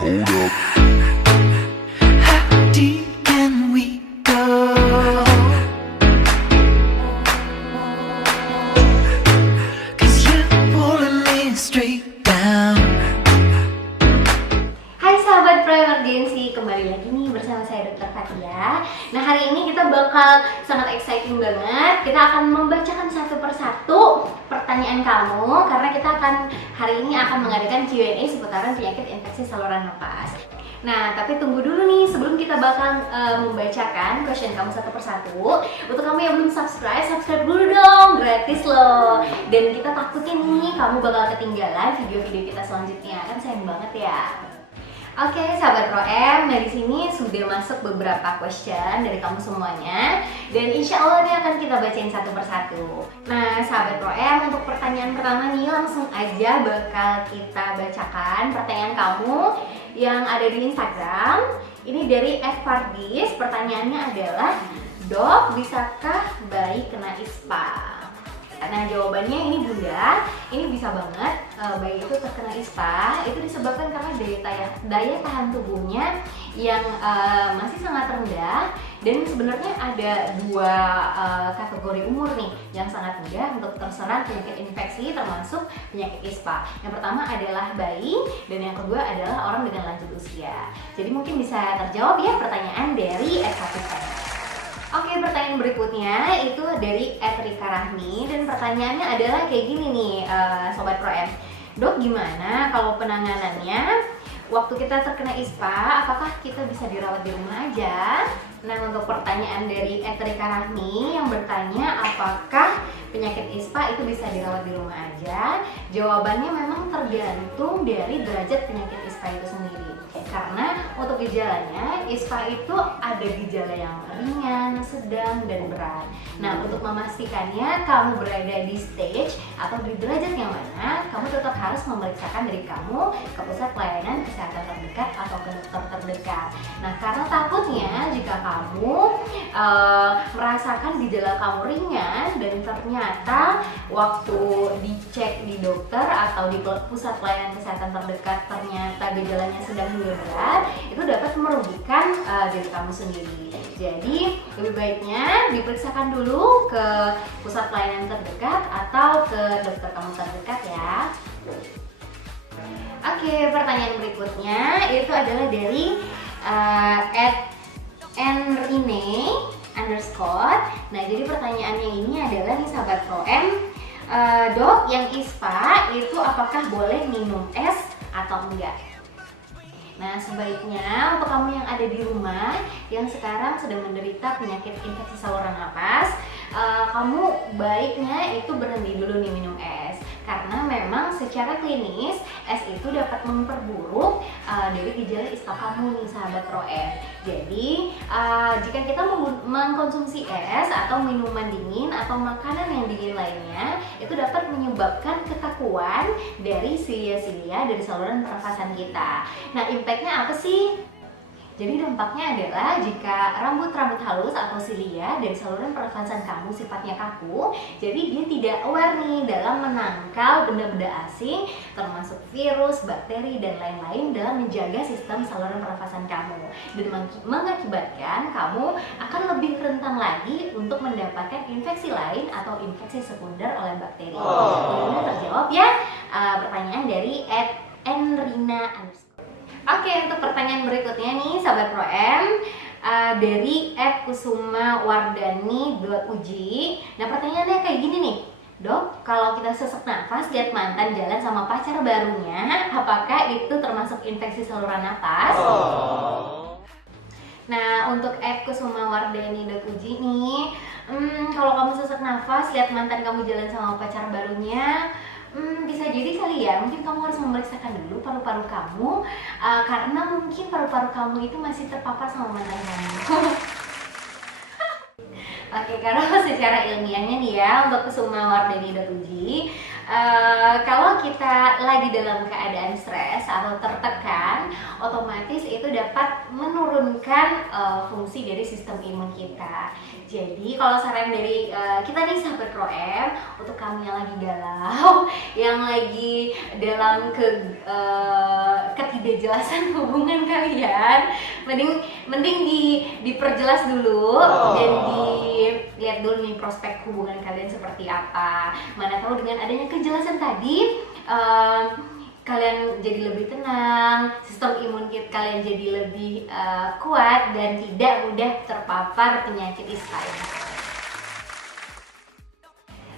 Hold up. How deep can we go? 'Cause you're pulling me straight down. Hai sahabat Pro Emergency, kembali lagi nih bersama saya Dr. Fatia. Nah, hari ini kita bakal sangat exciting banget. Kita akan membacakan satu persatu pertanyaan kamu karena kita akan hari ini akan mengadakan Q&A seputaran penyakit infeksi saluran napas. Nah, tapi tunggu dulu nih, sebelum kita bakal membacakan question kamu satu persatu. Untuk kamu yang belum subscribe dulu dong, gratis loh. Dan kita takutnya nih kamu bakal ketinggalan video-video kita selanjutnya, kan sayang banget ya. Oke, sahabat Pro-M, nah di sini sudah masuk beberapa question dari kamu semuanya, dan insya Allah ini akan kita bacain satu persatu. Nah, sahabat Pro-M, untuk pertanyaan pertama nih langsung aja bakal kita bacakan pertanyaan kamu yang ada di Instagram. Ini dari @fardis. Pertanyaannya adalah, Dok, bisakah bayi kena ISPA? Nah, jawabannya ini Bunda, ini bisa banget bayi itu terkena ISPA itu disebabkan karena daya tahan tubuhnya yang masih sangat rendah. Dan sebenarnya ada dua kategori umur nih yang sangat mudah untuk terserang penyakit infeksi termasuk penyakit ISPA. Yang pertama adalah bayi dan yang kedua adalah orang dengan lanjut usia. Jadi mungkin bisa terjawab ya pertanyaan dari X1. Oke, pertanyaan berikutnya itu dari Rika Rahmi dan pertanyaannya adalah kayak gini nih, Sobat Pro-M. Dok, gimana kalau penanganannya waktu kita terkena ISPA, apakah kita bisa dirawat di rumah aja? Nah, untuk pertanyaan dari Rika Rahmi yang bertanya apakah penyakit ISPA itu bisa dirawat di rumah aja, jawabannya memang tergantung dari derajat penyakit ISPA itu sendiri. Karena untuk gejalanya, ISPA itu ada gejala yang ringan, sedang, dan berat. Nah, untuk memastikannya kamu berada di stage atau di derajat yang mana, kamu tetap harus memeriksakan diri kamu ke pusat pelayanan kesehatan terdekat atau ke dokter terdekat. Nah, karena takutnya jika kamu merasakan gejala kamu ringan dan ternyata waktu dicek di dokter atau di pusat pelayanan kesehatan terdekat ternyata gejalanya sedang hingga berat, itu dapat merugikan diri kamu sendiri. Jadi lebih baiknya diperiksakan dulu ke pusat pelayanan terdekat atau ke dokter kamu terdekat ya. Oke, pertanyaan berikutnya itu adalah dari @enrine_. Nah, jadi pertanyaannya ini adalah nih sahabat Pro-M, Dok, yang ISPA itu apakah boleh minum es atau enggak? Nah, sebaiknya untuk kamu yang ada di rumah yang sekarang sedang menderita penyakit infeksi saluran napas, kamu baiknya itu berhenti dulu nih minum es. Karena memang secara klinis es itu dapat memperburuk dari gejala ISPA kamu nih sahabat Pro-M. Jadi jika kita mengkonsumsi es atau minuman dingin atau makanan yang dingin lainnya, itu dapat menyebabkan kekakuan dari silia-silia dari saluran pernafasan kita. Nah, impactnya apa sih? Jadi dampaknya adalah jika rambut-rambut halus atau silia dari saluran pernafasan kamu sifatnya kaku, jadi dia tidak aware nih dalam menangkal benda-benda asing termasuk virus, bakteri, dan lain-lain dalam menjaga sistem saluran pernafasan kamu, dan mengakibatkan kamu akan lebih rentan lagi untuk mendapatkan infeksi lain atau infeksi sekunder oleh bakteri. Mudah-mudahan terjawab ya pertanyaan dari @enrina_. Oke, untuk pertanyaan berikutnya nih sahabat Pro-M, dari @kusumawardani.uji. Nah, pertanyaannya kayak gini nih, Dok, kalau kita sesak nafas lihat mantan jalan sama pacar barunya, apakah itu termasuk infeksi saluran napas? Nah, untuk @kusumawardani.uji nih, kalau kamu sesak nafas lihat mantan kamu jalan sama pacar barunya, bisa jadi kali ya, mungkin kamu harus memeriksakan dulu paru-paru kamu, karena mungkin paru-paru kamu itu masih terpapar sama mantan kamu. Oke, karena secara ilmiahnya nih ya, untuk kusumawardani.uji, kalau kita lagi dalam keadaan stres atau tertekan, otomatis itu dapat menurunkan fungsi dari sistem imun kita. Jadi kalau saran dari kita nih sahabat Pro-M, untuk kamu yang lagi galau, yang lagi dalam ketidakjelasan hubungan kalian, mending diperjelas dulu dan dilihat dulu nih prospek hubungan kalian seperti apa. Mana tahu dengan adanya kejelasan tadi kalian jadi lebih tenang, sistem imun kalian jadi lebih kuat dan tidak mudah terpapar penyakit ispa.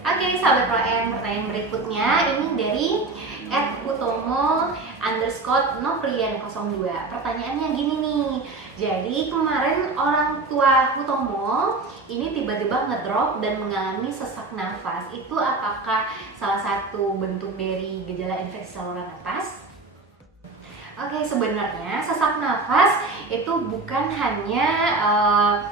Oke, sahabat Pro M, pertanyaan berikutnya ini dari @hutomo_noprian02. Pertanyaannya gini nih. Jadi kemarin orang tua Hutomo ini tiba-tiba ngedrop dan mengalami sesak nafas. Itu apakah salah satu bentuk dari gejala infeksi saluran nafas? Oke, sebenarnya sesak nafas itu bukan hanya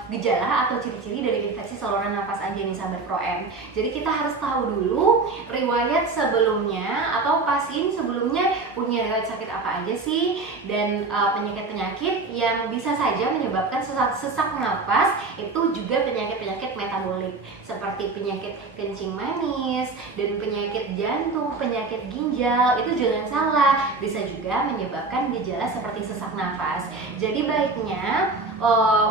gejala atau ciri-ciri dari infeksi saluran nafas aja nih sahabat Pro M. Jadi kita harus tahu dulu riwayat sebelumnya atau pasien sebelumnya punya riwayat sakit apa aja sih, dan penyakit-penyakit yang bisa saja menyebabkan sesak nafas itu juga penyakit-penyakit metabolik seperti penyakit kencing manis dan penyakit jantung, penyakit ginjal. Itu jangan salah, bisa juga menyebabkan gejala seperti sesak nafas. Jadi baiknya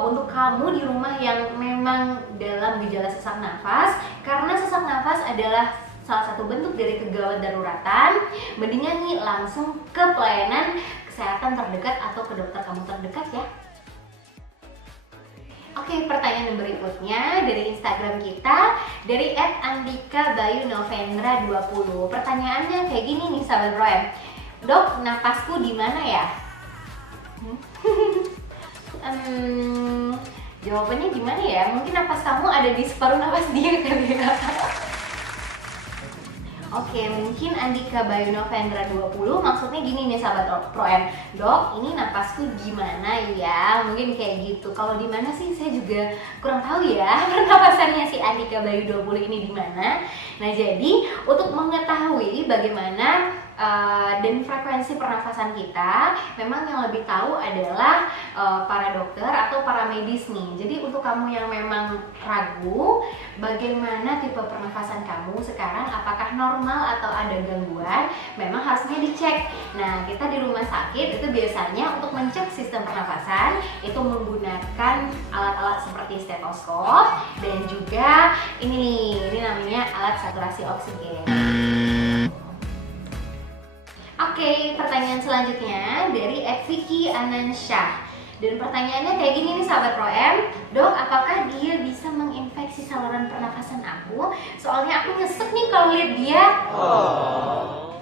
untuk kamu di rumah yang memang dalam gejala sesak nafas, karena sesak nafas adalah salah satu bentuk dari kegawat daruratan, mendingan nih langsung ke pelayanan kesehatan terdekat atau ke dokter kamu terdekat ya. Oke, pertanyaan berikutnya dari Instagram kita, dari @andikabayunovendra20. Pertanyaannya kayak gini nih sahabat Pro M. Dok, napasku di mana ya? Jawabannya gimana ya? Mungkin napas kamu ada di separuh napas dia kali ya. Oke, mungkin Andika Bayunovendra 20 maksudnya gini nih sahabat Pro M. Dok, ini napasku gimana ya? Mungkin kayak gitu. Kalau di mana sih saya juga kurang tahu ya pernapasannya si Andika Bayu 20 ini di mana. Nah, jadi untuk mengetahui bagaimana dan frekuensi pernafasan kita, memang yang lebih tahu adalah para dokter atau para medis nih. Jadi untuk kamu yang memang ragu bagaimana tipe pernafasan kamu sekarang, apakah normal atau ada gangguan, memang harusnya dicek. Nah, kita di rumah sakit itu biasanya untuk mencek sistem pernafasan itu menggunakan alat-alat seperti stetoskop dan juga ini namanya alat saturasi oksigen. Oke, pertanyaan selanjutnya dari @Vicky Anansyah. Dan pertanyaannya kayak gini nih sahabat Pro M. Dok, apakah dia bisa menginfeksi saluran pernafasan aku? Soalnya aku nyesek nih kalau lihat dia.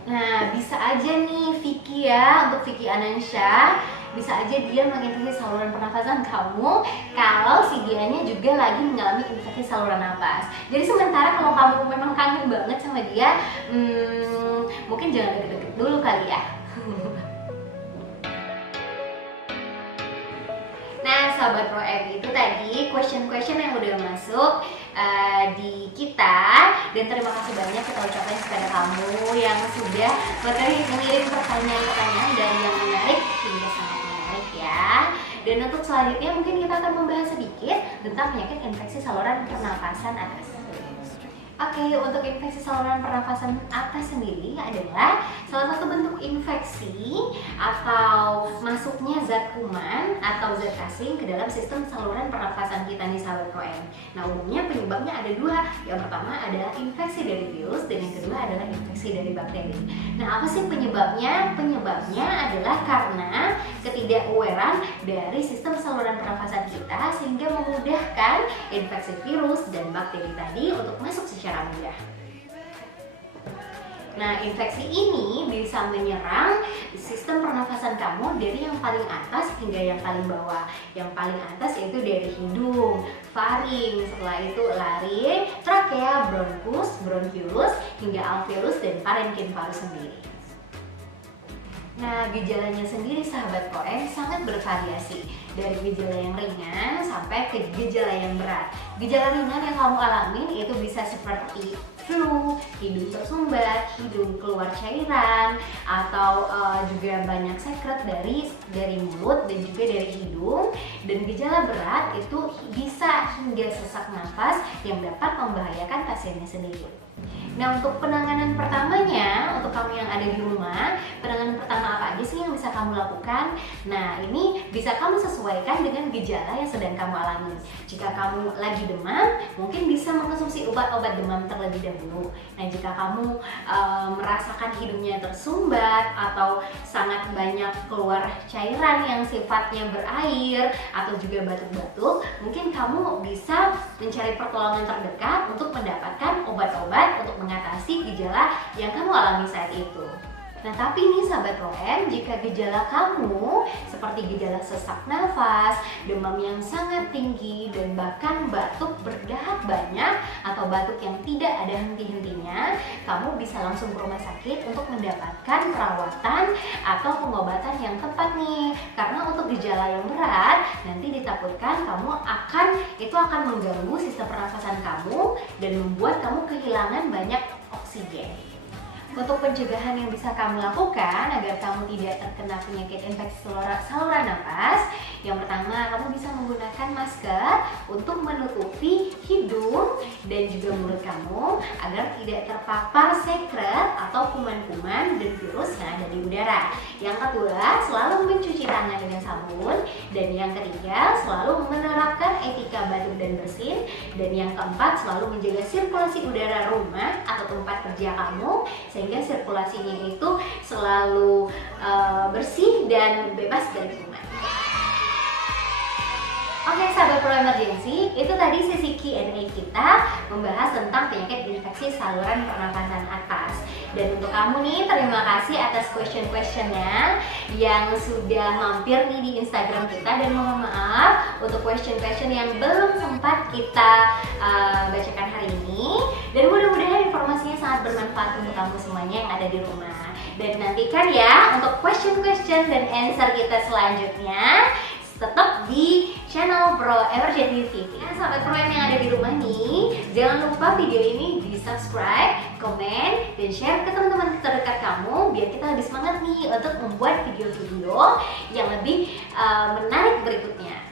Nah, bisa aja nih Vicky ya, untuk Vicky Anansyah, bisa aja dia menginfeksi saluran pernafasan kamu kalau si dianya juga lagi mengalami infeksi saluran nafas. Jadi sementara kalau kamu memang kangen banget sama dia, mungkin jangan deket-deket dulu kali ya. Nah, sahabat Pro M, itu tadi question yang udah masuk di kita, dan terima kasih banyak kita ucapkan kepada kamu yang sudah mengirim pertanyaan-pertanyaan dari yang menarik hingga sangat menarik ya. Dan untuk selanjutnya mungkin kita akan membahas sedikit tentang penyakit infeksi saluran pernafasan atas. Oke, untuk infeksi saluran pernafasan atas sendiri adalah salah satu bentuk infeksi atau masuknya zat kuman atau zat asing ke dalam sistem saluran pernafasan kita nih sahabat Pro M. Nah, umumnya penyebabnya ada dua. Yang pertama adalah infeksi dari virus dan yang kedua adalah infeksi dari bakteri. Nah, apa sih penyebabnya? Penyebabnya adalah karena ketidakawarean dari sistem saluran pernafasan kita sehingga memudahkan infeksi virus dan bakteri tadi untuk masuk secara mudah. Nah, infeksi ini bisa menyerang sistem pernafasan kamu dari yang paling atas hingga yang paling bawah. Yang paling atas yaitu dari hidung, faring, setelah itu laring, trakea, bronkus, bronkiolus, hingga alveolus dan parenkimfalus sendiri. Nah, gejalanya sendiri sahabat Pro M sangat bervariasi, dari gejala yang ringan sampai ke gejala yang berat. Gejala ringan yang kamu alamin itu bisa seperti flu, hidung tersumbat, hidung keluar cairan, atau juga banyak sekret dari mulut dan juga dari hidung. Dan gejala berat itu bisa hingga sesak nafas yang dapat membahayakan pasiennya sendiri. Nah, untuk penanganan pertamanya, untuk kamu yang ada di rumah, penanganan pertama apa aja sih yang bisa kamu lakukan? Nah, ini bisa kamu sesuaikan dengan gejala yang sedang kamu alami. Jika kamu lagi demam, mungkin bisa mengkonsumsi obat-obat demam terlebih dahulu. Nah, jika kamu merasakan hidungnya tersumbat atau sangat banyak keluar cairan yang sifatnya berair atau juga batuk-batuk, mungkin kamu bisa mencari pertolongan terdekat untuk mendapatkan obat-obat untuk mengatasi gejala yang kamu alami saat itu. Nah, tapi nih sahabat Roem, jika gejala kamu seperti gejala sesak nafas, demam yang sangat tinggi, dan bahkan batuk berdahak banyak atau batuk yang tidak ada henti-hentinya, kamu bisa langsung ke rumah sakit untuk mendapatkan perawatan atau pengobatan yang tepat nih. Karena untuk gejala yang berat, nanti ditakutkan kamu akan mengganggu sistem pernafasan kamu dan membuat kamu kehilangan banyak oksigen. Untuk pencegahan yang bisa kamu lakukan agar kamu tidak terkena penyakit infeksi saluran nafas, yang pertama kamu bisa menggunakan masker untuk menutupi hidung dan juga mulut kamu agar tidak terpapar sekret atau kuman-kuman dan virus yang ada di udara. Yang kedua, selalu mencuci tangan dengan sabun, dan yang ketiga, selalu menerapkan etika batuk dan bersin, dan yang keempat, selalu menjaga sirkulasi udara rumah atau tempat kerja kamu sehingga sirkulasinya itu selalu bersih dan bebas dari kuman. Oke sahabat Pro Emergency, itu tadi sesi Q&A kita membahas tentang penyakit infeksi saluran pernafasan atas. Dan untuk kamu nih, terima kasih atas question-questionnya yang sudah mampir nih di Instagram kita. Dan mohon maaf untuk question-question yang belum sempat kita bacakan hari ini. Dan mudah-mudahan informasinya sangat bermanfaat untuk kamu semuanya yang ada di rumah. Dan nantikan ya untuk question-question dan answer kita selanjutnya tetap di channel Pro Emergency TV. Nah, sahabat Pro yang ada di rumah nih, jangan lupa video ini di subscribe, komen, dan share ke teman-teman terdekat kamu biar kita lebih semangat nih untuk membuat video-video yang lebih menarik berikutnya.